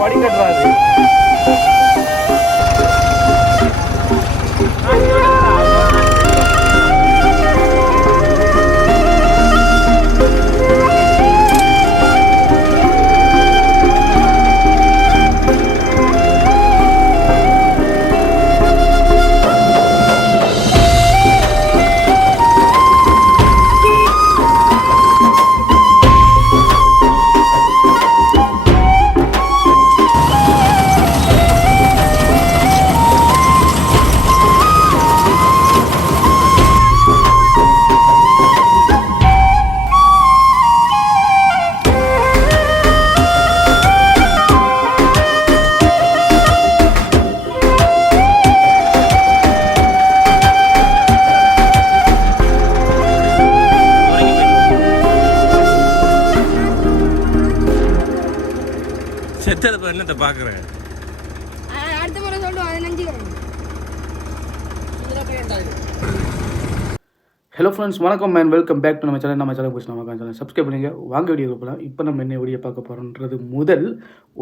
படி கட்டுறாரு. என்னத்தை பார்க்குறேன் அடுத்த முறை சொல்லுவோம் அதை நெஞ்சுக்கிறேன். ஹலோ ஃப்ரெண்ட்ஸ், வணக்கம் மேன், வெல்கம் பேக் டு நம்ம சேனல் போச்சு நம்ம சேனல் சப்ஸ்கிரைப் பண்ணிங்க. வாங்க வீடியோ போகலாம். இப்போ நம்ம என்ன வீடியோ பார்க்க போகிறோன்றது முதல்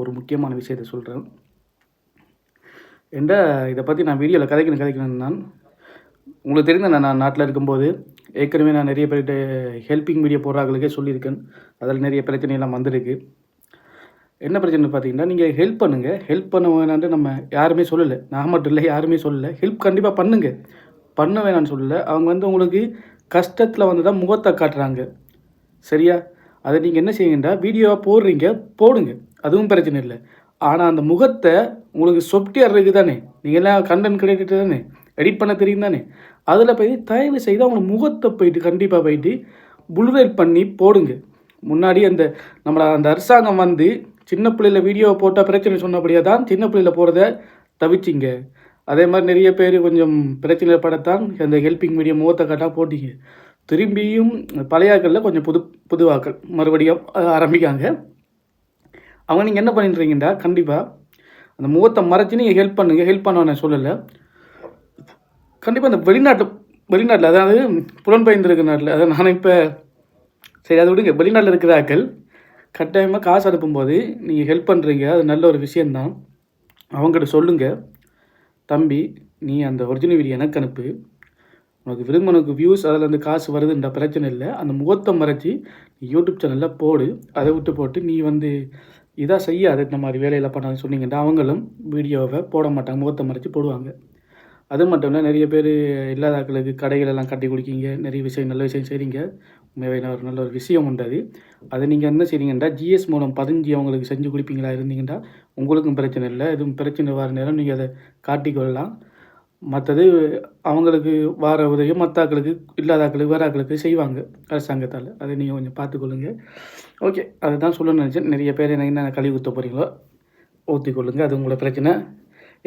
ஒரு முக்கியமான விஷயத்தை சொல்கிறேன். என்ற இதை பற்றி நான் வீடியோவில் கதைக்கணும் நான் உங்களுக்கு தெரிந்த நான் நாட்டில் இருக்கும்போது ஏற்கனவே நான் நிறைய பேர்கிட்ட ஹெல்ப்பிங் வீடியோ போடுறாங்களுக்கே சொல்லியிருக்கேன். அதில் நிறைய பிரச்சனையெல்லாம் வந்திருக்கு. என்ன பிரச்சனை பார்த்தீங்கன்னா, நீங்கள் ஹெல்ப் பண்ணுங்கள், ஹெல்ப் பண்ண வேணான்ட்டு நம்ம யாருமே சொல்லலை, நான் மட்டும் இல்லை யாருமே சொல்லலை. ஹெல்ப் கண்டிப்பாக பண்ணுங்கள், பண்ண வேணான்னு சொல்லலை. அவங்க உங்களுக்கு கஷ்டத்தில் வந்து தான் முகத்தை காட்டுறாங்க, சரியா? அதை நீங்கள் என்ன செய்யுங்கண்டா, வீடியோவாக போடுங்க, அதுவும் பிரச்சனை இல்லை. ஆனால் அந்த முகத்தை உங்களுக்கு சொப்டியாக இருக்குது தானே, நீங்கள் எல்லாம் கண்டென்ட் கிரியேட்டர் தானே, எடிட் பண்ண தெரியும் தானே, அதில் போய் தயவு செய்து அவங்க முகத்தை போயிட்டு கண்டிப்பாக போயிட்டு புல்ரேட் பண்ணி போடுங்க. முன்னாடி அந்த அரசாங்கம் வந்து சின்ன பிள்ளையில் வீடியோவை போட்டால் பிரச்சனை சொன்னபடியாக தான் சின்ன பிள்ளையில் போகிறத தவிச்சிங்க. அதே மாதிரி நிறைய பேர் கொஞ்சம் பிரச்சனை படத்தான் அந்த ஹெல்ப்பிங் வீடியோ முகத்தை காட்டாக போட்டிங்க. திரும்பியும் பழையாக்களில் கொஞ்சம் புதுவாக்கள் மறுபடியும் ஆரம்பிக்காங்க. அவங்க நீங்கள் என்ன பண்ணிட்டுறீங்கடா, கண்டிப்பாக அந்த முகத்தை மறைச்சி நீங்கள் ஹெல்ப் பண்ணுங்கள். ஹெல்ப் பண்ண நான் சொல்லலை. கண்டிப்பாக அந்த வெளிநாட்டில் அதாவது புலம்பெயர்ந்திருக்கிற நாட்டில், அதாவது நான் இப்போ சரி அதை விடுங்க, வெளிநாட்டில் இருக்கிறாக்கள் கட்டாயமாக காசு அனுப்பும்போது நீங்கள் ஹெல்ப் பண்ணுறீங்க, அது நல்ல ஒரு விஷயந்தான். அவங்ககிட்ட சொல்லுங்கள், தம்பி நீ அந்த ஒரிஜினல் வீடியோ எனக்கு அனுப்பு, உனக்கு வியூஸ் அதில் காசு வருதுன்ற பிரச்சனை இல்லை, அந்த முகத்தை மறைச்சி நீ யூடியூப் சேனலில் போடு. அதை விட்டு போட்டு நீ இதாக செய்யாது இந்த மாதிரி வேலையில் பண்ணாதுன்னு சொன்னீங்கன்னா அவங்களும் வீடியோவை போட மாட்டாங்க, முகத்தை மறைச்சி போடுவாங்க. அது மட்டும் இல்லை, நிறைய பேர் இல்லாதாக்களுக்கு கடைகளெல்லாம் கட்டி கொடுக்கீங்க, நிறைய விஷயம் நல்ல விஷயம் செய்கிறீங்க. உண்மையாக ஒரு நல்ல ஒரு விஷயம் உண்டாது. அதை நீங்கள் என்ன செய்றீங்கன்னா, ஜிஎஸ் மூலம் பதிஞ்சு அவங்களுக்கு செஞ்சு கொடுப்பீங்களா இருந்தீங்கன்னா உங்களுக்கும் பிரச்சனை இல்லை. எதுவும் பிரச்சனை வர நேரம் நீங்கள் அதை காட்டிக்கொள்ளலாம். மற்றது அவங்களுக்கு வர உதவி மற்றாக்களுக்கு இல்லாதாக்களுக்கு வேறாக்களுக்கு செய்வாங்க அரசாங்கத்தால். அதை நீங்கள் கொஞ்சம் பார்த்துக்கொள்ளுங்க. ஓகே, அதை தான் சொல்லணும்னு நினச்சேன். நிறைய பேர் என்ன கழுவி ஊற்ற போகிறீங்களோ ஊற்றிக்கொள்ளுங்க, அது உங்களோட பிரச்சனை.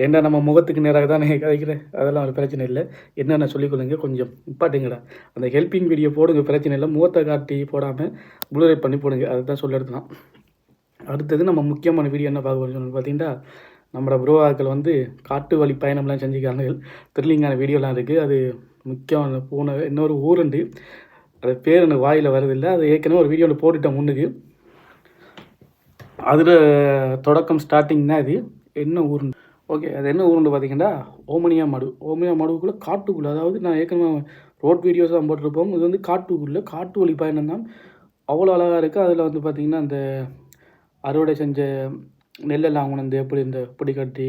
ஏன்னா நம்ம முகத்துக்கு நேராக தான் நான் கதைக்கிறேன், அதெல்லாம் ஒரு பிரச்சனை இல்லை. என்னென்ன சொல்லிக்கொள்ளுங்க, கொஞ்சம் இம்பார்ட்டுங்கடா. அந்த ஹெல்ப்பிங் வீடியோ போடுங்க, பிரச்சனை இல்லை. முகத்தை காட்டி போடாமல் ப்ளூரேட் பண்ணி போடுங்க, அதை தான் சொல்ல எடுத்துலாம். அடுத்தது நம்ம முக்கியமான வீடியோ என்ன பார்க்க போகிறோம்னு பார்த்தீங்கன்னா, நம்மளோட ப்ரோவாக்கள் காட்டு வழி பயணம்லாம் செஞ்சுக்காங்க. த்ரில்லிங்கான வீடியோலாம் இருக்குது. அது முக்கியமான போன இன்னொரு ஊருண்டு, அது பேர் எனக்கு வாயில் வரதில்லை. அது ஏற்கனவே ஒரு வீடியோவில் போட்டுட்டேன் முன்னுக்கு. அதில் தொடக்கம் ஸ்டார்டிங் தான். இது என்ன ஊருண்டு, ஓகே, அது என்ன ஊருன்னு பார்த்தீங்கன்னா ஓமனியா மடுவுக்குள்ளே காட்டுக்குள்ளே, அதாவது நான் ஏற்கனவே ரோட் வீடியோஸ் தான் போட்டிருப்போம். இது காட்டுக்குள்ளே காட்டு வழி பயணம் தான். அவ்வளோ அழகாக இருக்குது. அதில் பார்த்திங்கன்னா அந்த அறுவடை செஞ்ச நெல்லெல்லாம் அவங்க எப்படி இந்த பொடி கட்டி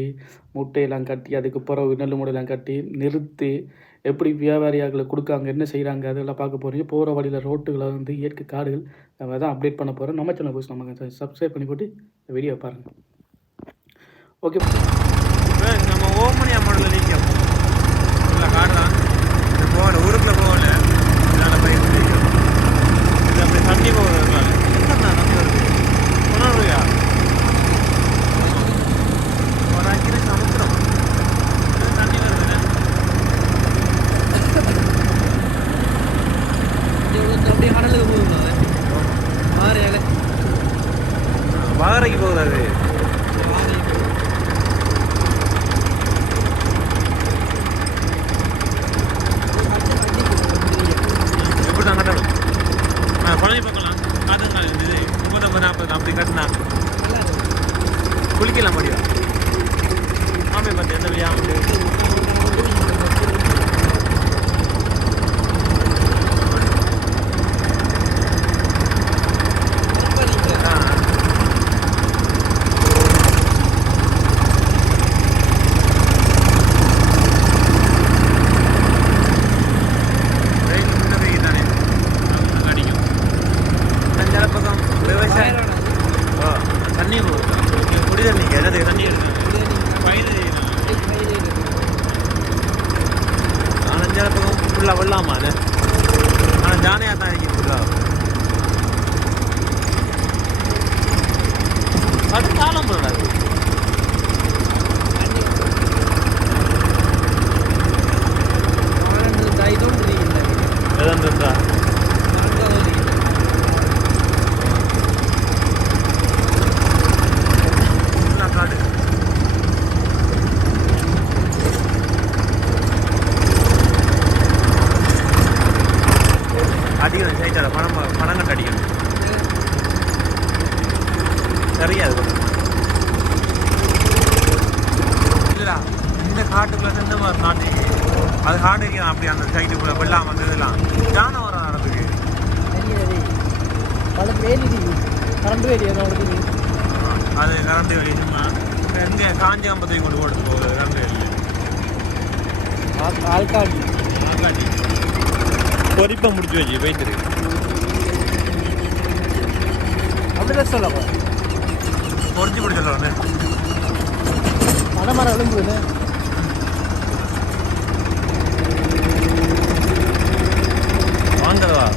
முட்டையெல்லாம் கட்டி அதுக்கு பிறகு நெல் மூடையெல்லாம் கட்டி நிறுத்தி எப்படி வியாபாரியாக்களை கொடுக்காங்க, என்ன செய்கிறாங்க, அதெல்லாம் பார்க்க போகிறீங்க. போகிற வழியில் ரோட்டுகளை இயற்கை காடுகள் நம்ம தான் அப்டேட் பண்ண போகிறோம். நம்ம சேனல் போய் நம்ம சப்ஸ்கிரைப் பண்ணி போட்டு இந்த வீடியோ பாருங்கள். ஓகே, நம்ம ஓமனியா மாடலில் நிற்கும் இல்லை காடு தான். இது போகல, ஊருக்குள்ளே போகல, இதனால் பயிர் நிற்கும். இது அப்படி தண்ணி போகிறதுனால என்ன தண்ணி வருது உணர்வுயா ஒரு அக்கிர சமுத்திரம் தண்ணி வருதுண்ணே. அப்படியே கடலுக்கு போகுது, வாகரைக்கு போகுது. அது பழனி பக்கலாம் காட்டுங்க. இது 30-40 அப்படி கட்டினா குளிக்கலாம் முடியும் ஆமே பார்த்து எந்த வழியாக முடியும் வெள்ளாமான்னு ஆனால் ஜானையாக தான் இருக்குது அது காலம் போடாது எதா காடு அடிக்கணும் சைட்டால பணம் கட்டு அடிக்கணும் தெரியாது இல்லைடா இந்த காட்டுக்குள்ள இந்த மாதிரி நாட்டு அது காடு இருக்கலாம் அப்படி அந்த சைட்டுக்குள்ள வெள்ளாம வந்து இதெல்லாம் ஜானவரம் நடந்துக்கு அது கரண்ட் வெளியே சும்மா எங்கே காஞ்சி அம்பத்துக்கு கொண்டு போட்டு போகுது கரண்ட் வெளியே ஆள்காட்டி பொறிப்பை முடிச்சு வச்சு போயிட்டு அப்படிதான் சொல்ல பொறிச்சு பிடிச்சல வந்து மரம் விழும்புது வாங்குறதா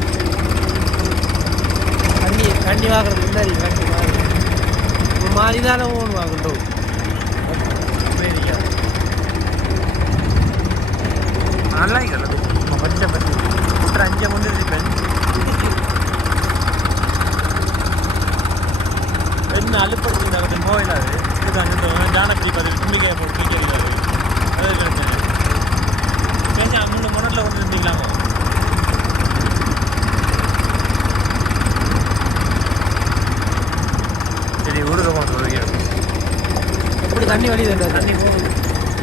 கண்டி வாங்குறது முன்னாடி கண்டி வாங்குறது ஒரு மாதிரி தானே ஓன் வாங்கட்டும் நல்லா இருக்கிறது பச்சை பச்சை ஒரு 5 கொண்டிருப்பேன் என்ன அழுப்படுத்தி போயிடாது இதுதான் ஜானப்படி பதில் துணிக்கை பிடிக்கிறாரு அது கிடைச்சேன் பேச முன்ன முன்னத்தில் கொண்டு இருந்தீங்களாமோ சரி ஊருக்கு போகிறது எப்படி தண்ணி வலியுது தண்ணி போகுது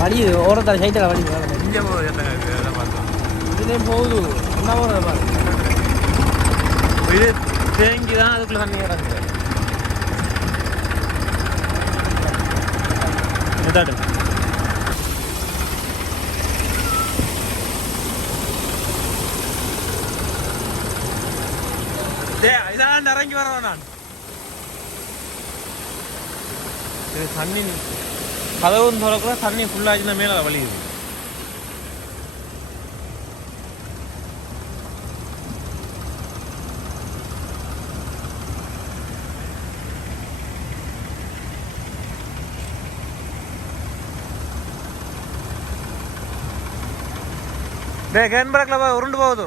வலியுது ஓரத்தால் சைட்டில் வலியுது இங்கே போகுது எத்தனை பார்த்தோம் இதுலேயும் போகுது என்ன போகிறது பாருங்க இது தேங்கி தான் அதுக்குள்ளே தண்ணி கிடக்குது இதாட்டு இதான் இறங்கி வரேன் நான் இது தண்ணி கதவுன்னு திறக்குள்ள தண்ணி ஃபுல்லாச்சுன்னா மேலே வலியுது கேன் பிரேக்ல உருண்டு போகுது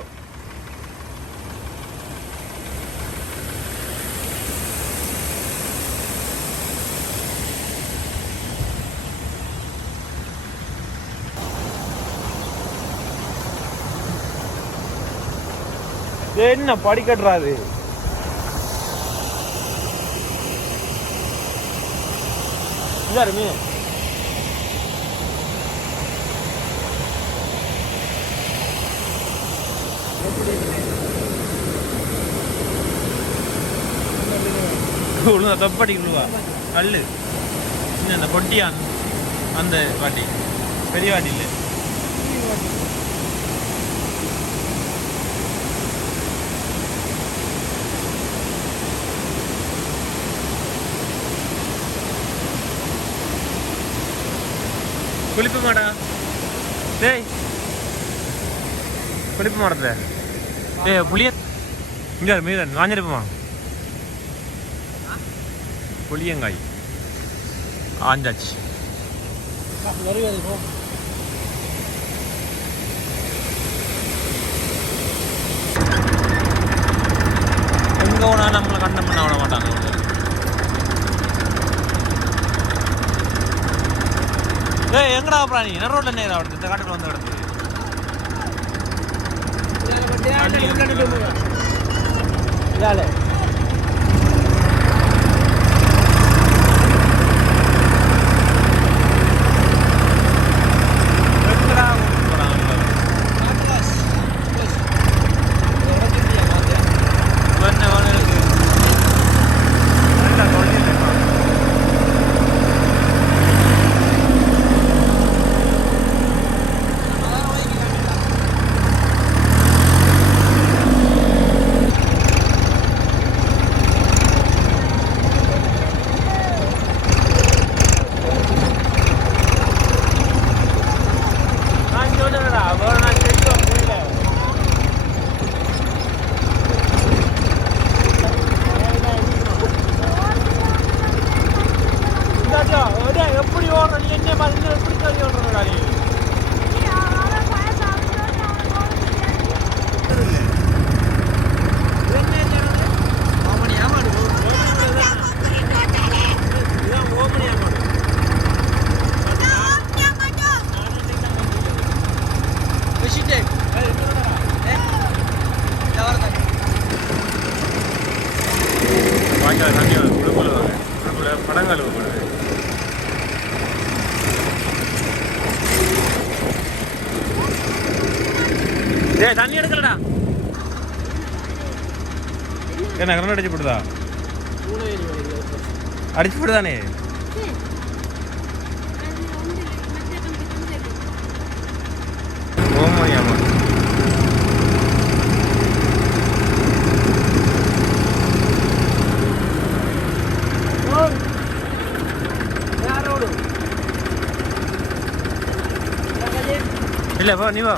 என்ன படிக்கட்டுறாது மீன் உழுந்தா தொப்படி விழுவா கல்லு இன்னும் அந்த பொட்டியான் அந்த வாட்டி பெரிய வாட்டி இல்லை குளிப்பு மாடா டேய் குளிப்பு மாடத்துல டேய் புளிய இங்கே மீதன் வாங்கிருப்போமா புளியங்காய் ஆஞ்சாச்சு எங்க போனா நம்மளை கண்டம் பண்ண விட மாட்டாங்க ஏய் எங்கடா பிராணி என்ன ரோட்ல நேரா வருது இந்த காட்டுக்குள்ள வந்து கிடக்குது பாத்தியா எப்படி ஓடுற நீ என்ன மாதிரி எப்படி சொல்லி ஓடுற காலி படங்கள் தண்ணி எடுக்கலடா என்ன கரண்ட் அடிச்சு போடுதா அடிச்சு போடுதானே ஓமணியாமா இல்ல போ நீ வா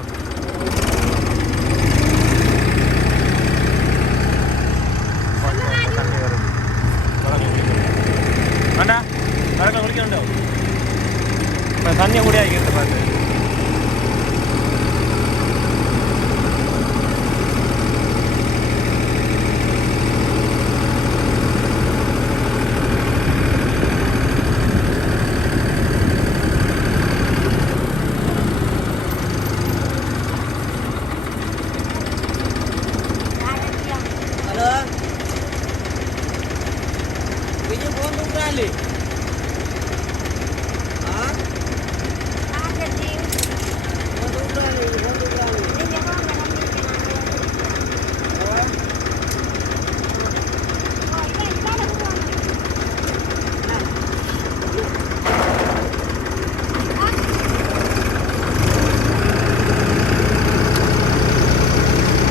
வேண்டா வரக்க குளிக்க வேண்டாம் தண்ணியை கூட ஆகிக்கிறது பார்த்து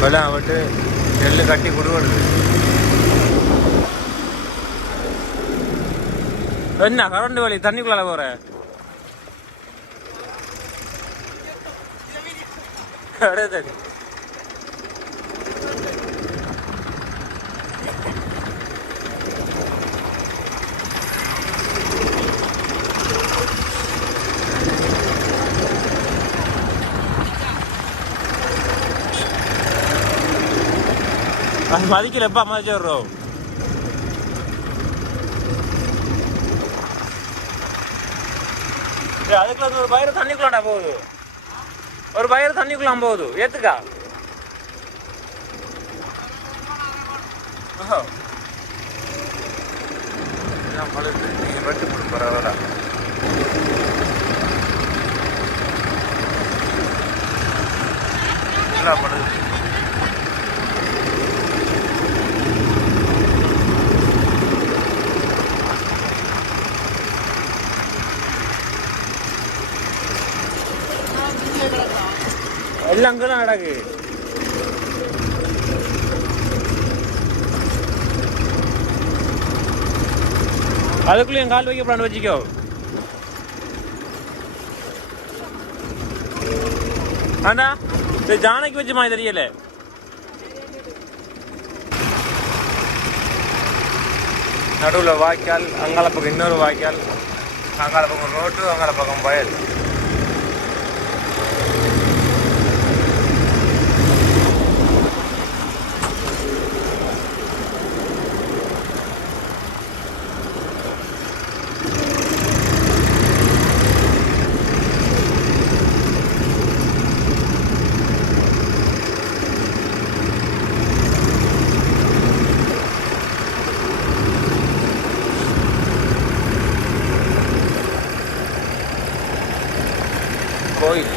வெள்ளம் விட்டு நெல் கட்டி கொடுவடுது என்ன கரண்ட் வலி தண்ணிக்குள்ள போற தண்ணி அது மதிக்கலப்பா மதிச்சு வர்றோம் அதுக்குள்ள ஒரு பயிர் தண்ணிக்குள்ளாண்டா போகுது ஒரு பயிர் தண்ணிக்குள்ளாம் போகுது ஏத்துக்கா நீங்க வெட்டு போடு பரவாயில்ல நல்லா படுது எல்லாம் அங்கதான் நடக்கு அதுக்குள்ள என் கால் வைக்கப்படான்னு வச்சுக்கோ ஆனா இது ஜானைக்கு வச்ச மாதிரி தெரியல நடுவில் வாய்க்கால் அங்கால பக்கம் இன்னொரு வாய்க்கால் அங்கால பக்கம் ரோட்டு அங்கால பக்கம் வயல் கோயில்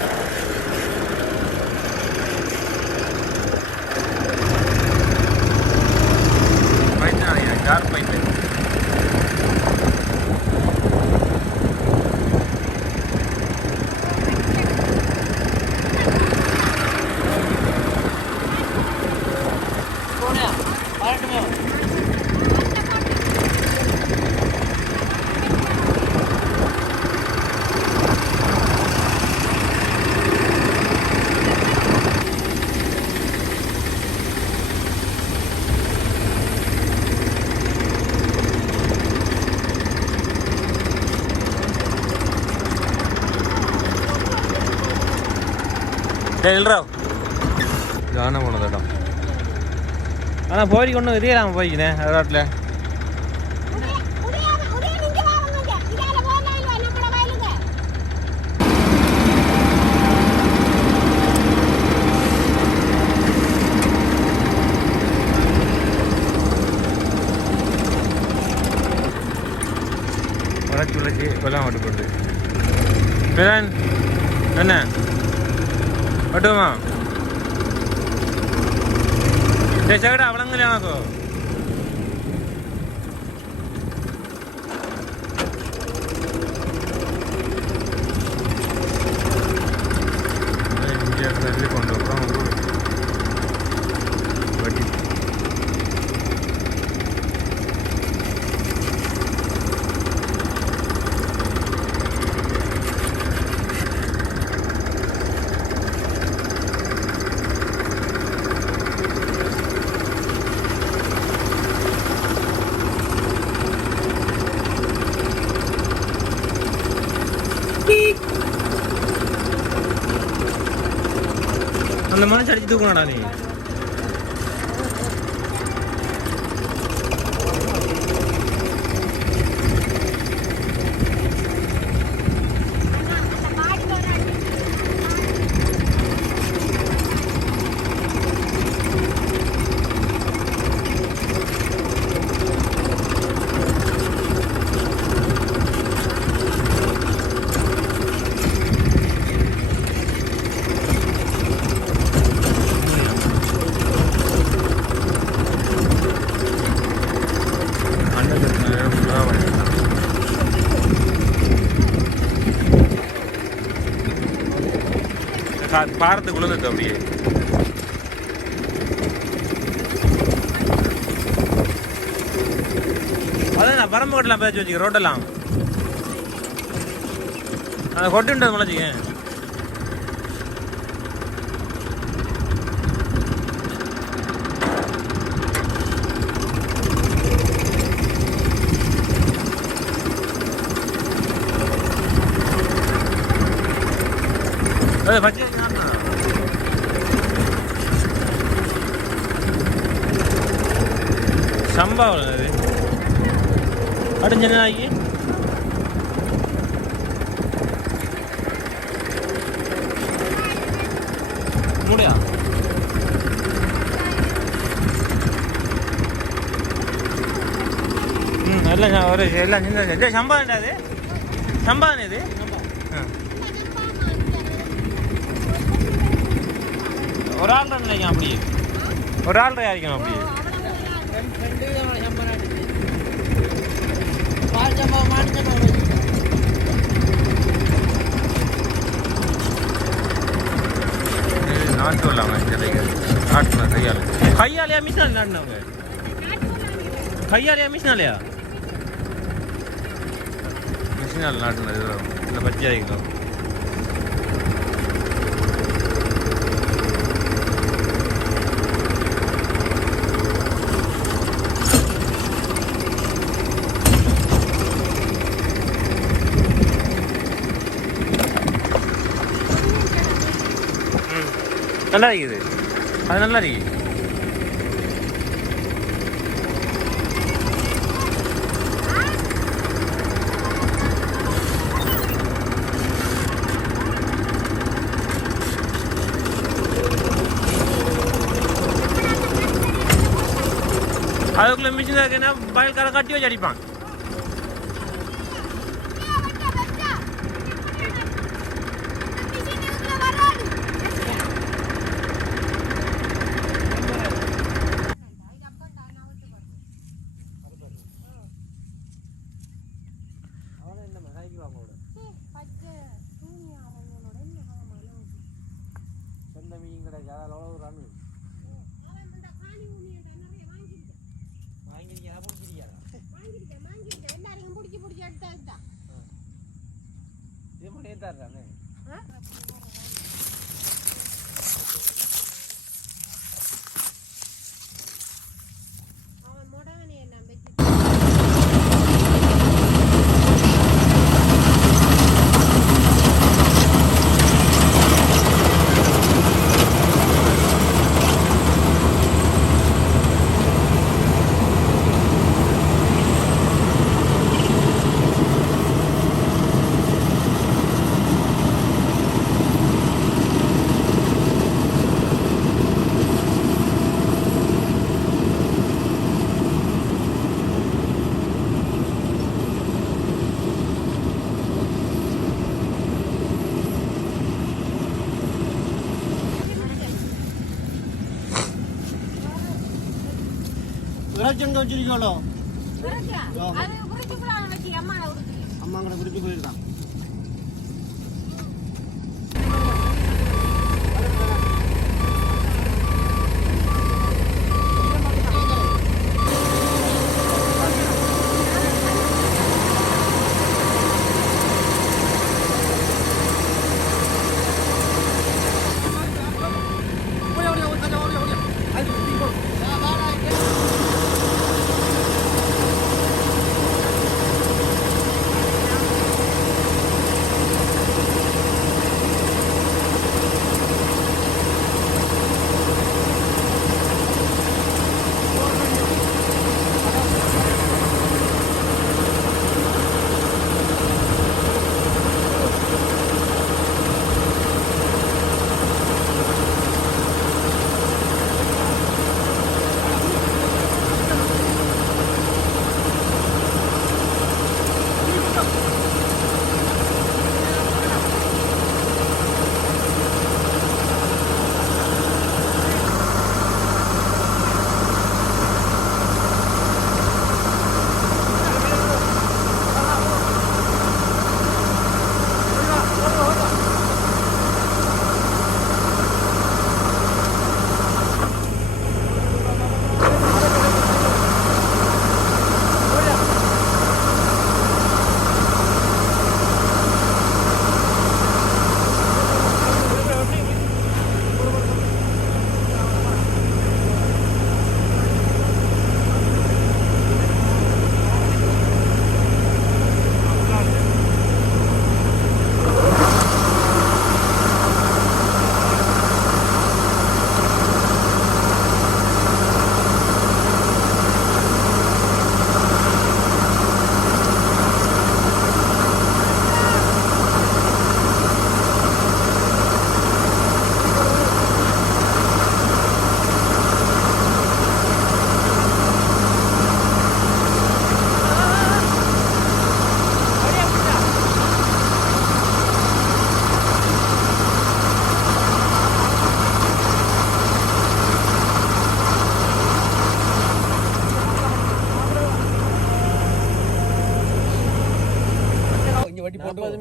யார் பைத்து இல்லைரா ஜான போனது இடம். ஆனால் போய் கொண்டு இதே நான் போய்க்கினேன் ரோட்டில். உழைச்சி இப்போல்லாம் ஓட்டு போடுது. என்ன ஓட்டுமா சகடா அவளங்களே ஆகோ. இந்தியா கொண்டு வரோம் வட்டி. அந்த மனுஷன் அடிச்சு தூக்கணாடா நீ. பாரத்துக்குள்ள இருக்கு அப்படியே. அதான் நான் பரம்பு கட்டலாம் பேச்சு வச்சுக்க ரோட்டெல்லாம் அதை கொட்டுன்றது முளைச்சிக்க. பச்சை சம்பாவல் அது அடிஞ்ச ஆகி முடியா. எல்லாம் ஒரு எல்லாம் சின்ன சம்பாதம் அது சம்பாதம் இது. ஒரு ஆள் தான் நினைக்கும் அப்படியே ஒரு ஆள் தயாரிக்கணும் அப்படியே. நாட்டு இல்லாமல் நாட்டு கையால் கையாலையா மிஷினால் நாட்டினவங்க கையாலையா மிஷினாலையா மிஷினால் நாட்டினது இல்லை பச்சை ஆகிக்கலாம். நல்லா இருக்குது அது நல்லா இருக்கு. அதுக்குள்ள மிஷின் இருக்குன்னா பயல்கார கட்டி வச்சு அடிப்பான். சொந்த மீன் கிடையாது அளவு ரன் இது பண்ணி தர்றானே. விளைச்சங்க வச்சிருக்கோளோ அம்மா கூட குடிச்சு போயிருக்கான்.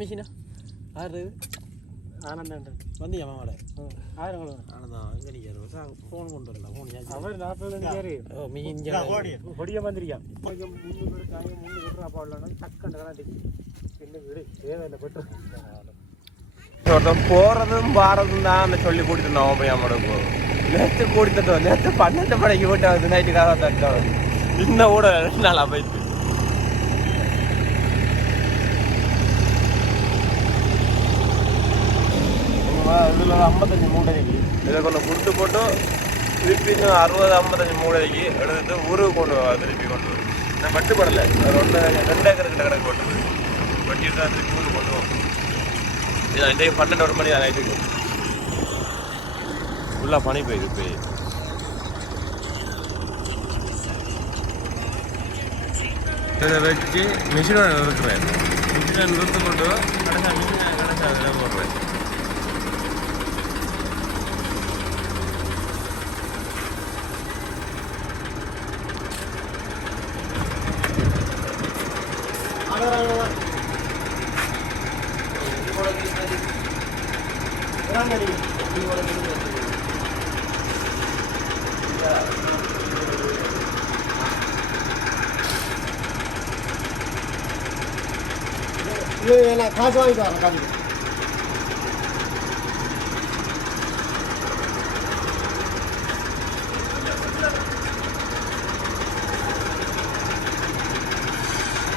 மிஷினா ஆறு ஆனந்தம் வந்து எமாவோட ஆயிரம் ஆனந்தம் எங்கே நிற்கிறார் ஃபோன் கொண்டு வரல ஃபோன் அவர் 40 மிஷின் கொடிய வந்துருக்கான் கொஞ்சம் முன்னு அப்பா இல்லைன்னா டக்குன்னு என்ன வீடு தேவையில்லை பெற்று போறதும் வாரதும் தான் சொல்லி கொடுத்துருந்தோம் போய் நம்மளுக்கு நேற்று கொடுத்துட்டோம் நேற்று 12 மணிக்கு விட்டு நைட்டுக்காக தட்டோம் இன்னும் கூட 2 நாளாக போயிட்டு இதில் 55 மூட்டைக்கு இதை கொண்டு கொடுத்து போட்டு திருப்பி இன்னும் 60-55 மூட்டைக்கு எடுத்துட்டு ஊருக்கு கொண்டு திருப்பி கொண்டு வரும் நான் மட்டுப்படலை 2 ஏக்கர் கிட்ட கணக்கு போட்டு வட்டிட்டு தான் திருப்பி ஊருக்கு கொண்டு வரும் இதான் இன்றைக்கு 12 மணி நைட்டுக்கு ஃபுல்லாக பனி போயிடுது போய் இதை வச்சு மிஷினை நிறுத்துறேன் மிஷினை நிறுத்து கொண்டு கடைசா மிஷினை கடைசா அதில் போடுறேன் காசு வாங்கிட்டு வரேன் காசு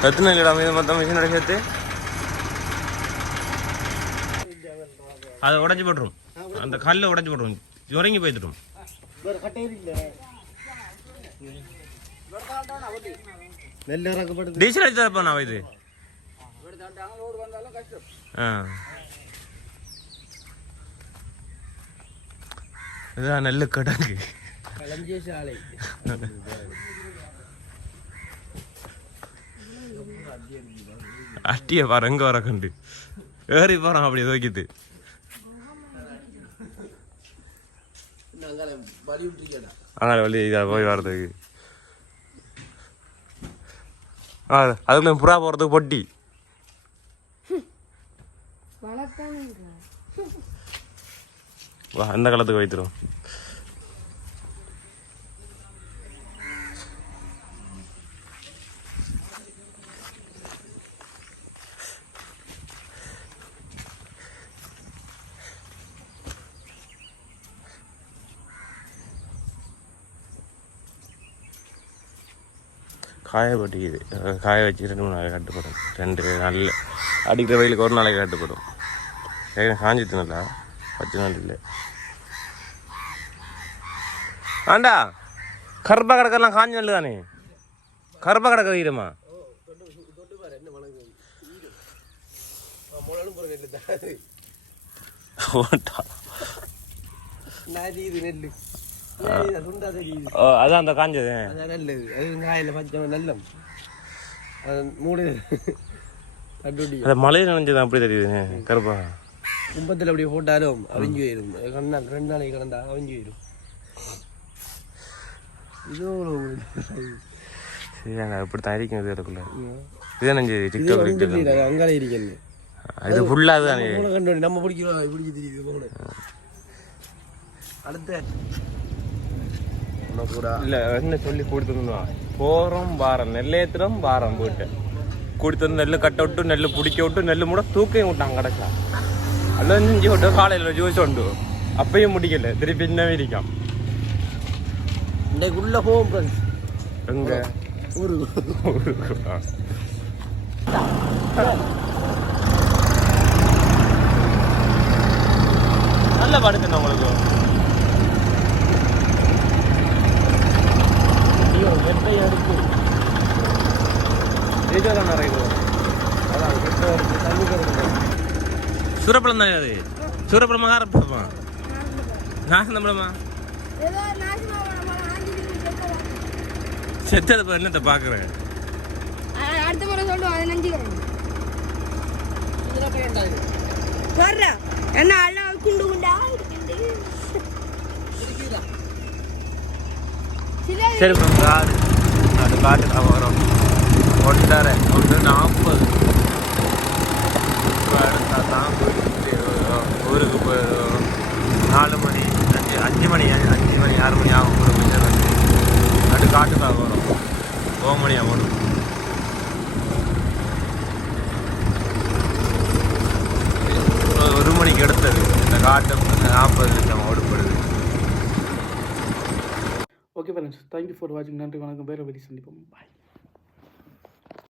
எத்தனை இல்லடா இது மொத்தம் மிஷினோட சேர்த்து அதை உடஞ்சி போட்டுரும் அந்த கல்லை உடஞ்சி போட்டுரும் உறங்கி போய்த்துடும் டீசல் அடிச்சு தரப்பா நான் இது இதுதான் நெல்லு கடங்கு அட்டிய பாரு எங்க வர கண்டு ஏறி போறான் அப்படி தூக்கிட்டு அங்கே வழி இதா போய் வர்றதுக்கு அதுக்குள்ள புறா போகிறதுக்கு பொட்டி வளர்த்தானே வா இந்த காலத்துக்கு வைத்திரும். காய பட்டிக்குது, காய வச்சு 2 3 நாளைக்கு கட்டுப்படும். 2 நாளில் அடிக்கிற வெயிலுக்கு ஒரு நாளைக்கு கட்டுப்படும். காஞ்சிட்டு நல்லா பச்சை நாள் இல்லை. ஆண்டா கருப்பா கிடக்கெல்லாம் காஞ்ச நெல் தானே, கருப்பா கிடக்க வைக்கிறமா அதான் அந்த காஞ்சது மழையில் நினைஞ்சது அப்படி தெரியுது. கருப்பா கும்பத்தில் அப்படி போட்டாலும் அவிஞ்சு போயிடும். 2 நாளைக்கு கிடந்தா அவிஞ்சு போயிடும். சரியாங்க இப்படித்தான் இருக்கும். இது அதுக்குள்ள இது நஞ்சு டிக்டாக் அங்காலே இருக்கேன். இது ஃபுல்லாக அதுதானே கண்டு நம்ம பிடிக்கிறோம். பிடிக்க தெரியுது அடுத்த இல்லை என்ன சொல்லி கொடுத்துருந்தா போகிறோம் வாரம் நெல்லேத்திரம் வாரம் போயிட்டு கொடுத்து நெல் கட்ட விட்டு நெல் பிடிக்க விட்டு நெல் மூட தூக்கையும் விட்டாங்க கிடச்சா அல்லஞ்சி விட்டு காலையில் ஜூஸ் உண்டு அப்பயும் முடிக்கல திருப்பி இன்னமே இருக்கான். இன்னைக்கு உள்ள போவோம் ஃப்ரெண்ட்ஸ். எங்க ஊருக்கு நல்ல படுத்துங்க உங்களுக்கு வெட்டை அடுப்பு சூரப்பழம் தானே அது? சூரப்பழமா காரப்பழமா நாசந்தப்பழமா ஏதோ நாசமா செத்தது என்னத்தை பார்க்குறேன். அடுத்த முறை சொல்லுவோம் அதை நஞ்சுக்கிறேன். வர்ற என்ன எல்லாம் குண்டு குண்டா சரி காடு அது காட்டுக்கு வரும் 1:40 எடுத்தால் தான் ஊருக்கு போயிடும். 4 மணி 5 மணி 6 மணி ஆகும் ஊருக்கு அது காட்டுக்காக வரும். 9 மணி ஆகும். 1 மணிக்கு எடுத்தது இந்த காட்டு 40 நிமிஷம் ஓடுபடுது. ஓகே ஃப்ரெண்ட்ஸ், தேங்க்யூ ஃபார் வாட்சிங். நன்றி, வணக்கம். வேறு வழி சந்திப்போம். பாய்.